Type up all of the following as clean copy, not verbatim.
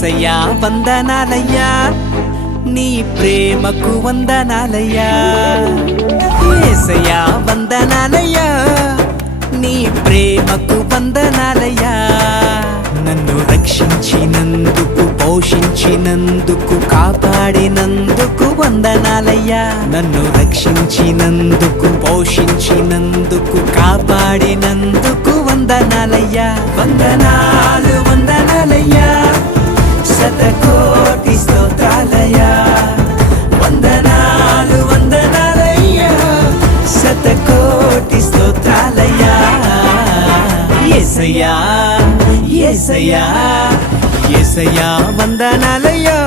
యేసయ్యా వందనాలయ్యా, నీ ప్రేమకు వందనాలయ్యా. యేసయ్యా వందనాలయ్యా, నీ ప్రేమకు వందనాలయ్యా. నన్ను రక్షించినందుకు, పోషించినందుకు, కాపాడినందుకు వందనాలయ్యా. నన్ను రక్షించినందుకు, పోషించినందుకు, కాపాడినందుకు వందనాలయ్యా. వందనాలు వందనాలయ్యా, శతకోటి స్తోత్రాలయ్యా. వందనాలు వందనాలయ్యా, శతకోటి స్తోత్రాలయ్యా. యేసయ్యా యేసయ్యా యేసయ్యా వందనాలయ్యా,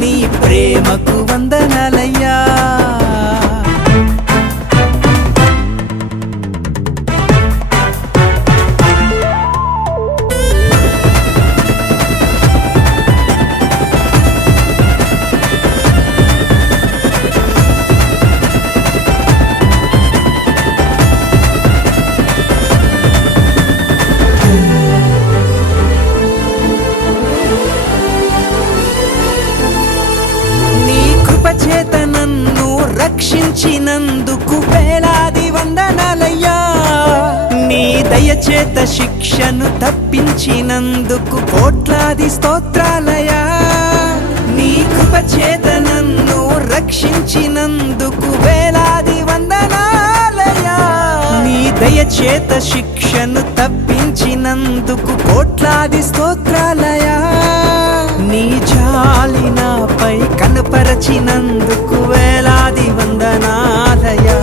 నీ ప్రేమకు వందనాలయ్యా. చేత నన్ను రక్షించినందుకు వేలాది వందనాలయ్యా. నీ దయచేత శిక్షను తప్పించినందుకు కోట్లాది స్తోత్రాలయ్యా. నీ కృప చేత నన్ను రక్షించినందుకు వేలాది వందనాలయ్యా. నీ దయచేత శిక్షను తప్పించినందుకు కోట్లాది స్తోత్రాలయ్యా. నీ జాలి నాపై కనపరచినందుకు వేలాది వందనాలయ్యా.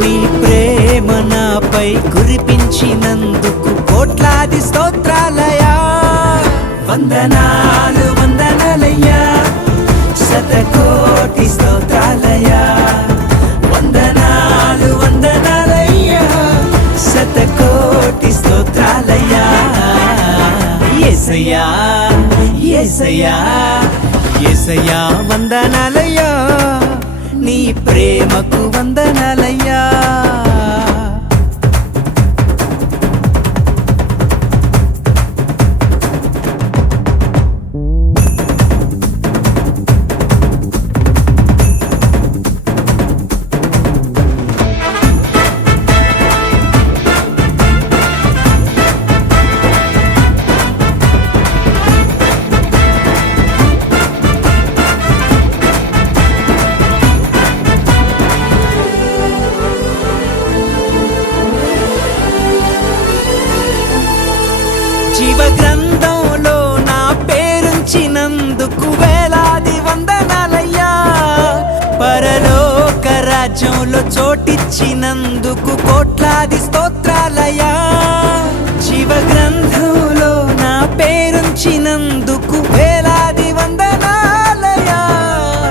నీ ప్రేమ నాపై కురిపించినందుకు కోట్లాది స్తోత్రాలయ్యా. వందనాలు వందనాలయ్యా, శతకోటి స్తోత్రాలయ్యా. వందనాలు వందనాలయ్యా, శతకోటి స్తోత్రాలయ్యా. యేసయ్యా యేసయ్యా యేసయ్యా వందనాలయ్యా, నీ ప్రేమకు వందనాలయ్యా. జీవ గ్రంథంలో నా పేరుంచినందుకు వేలాది వందనాలయ్యా. పరలోక రాజ్యంలో చోటిచ్చినందుకు కోట్లాది స్తోత్రాలయ్యా. జీవ గ్రంథంలో నా పేరుంచినందుకు వేలాది వందనాలయ్యా.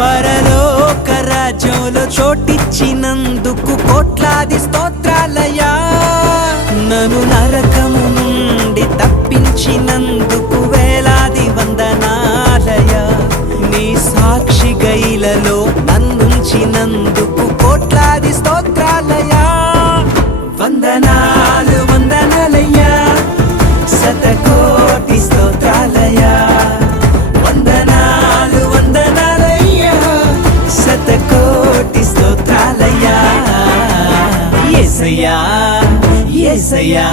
పరలోక రాజ్యంలో చోటిచ్చినందుకు కోట్లాది స్తోత్రాలయ్యా. నన్ను నరకము నుండి తప్పించినందుకు వేలాది వందనాలయ్యా. నీ సాక్షి గైలలో నన్నుంచినందుకు కోట్లాది స్తోత్రాలయ్యా. వందనాలు వందనాలయ్యా, శతకోటి స్తోత్రాలయ్యా. వందనాలు వందనాలయ్యా, శతకోటి స్తోత్రాలయ్యా. యేసయ్యా యేసయ్యా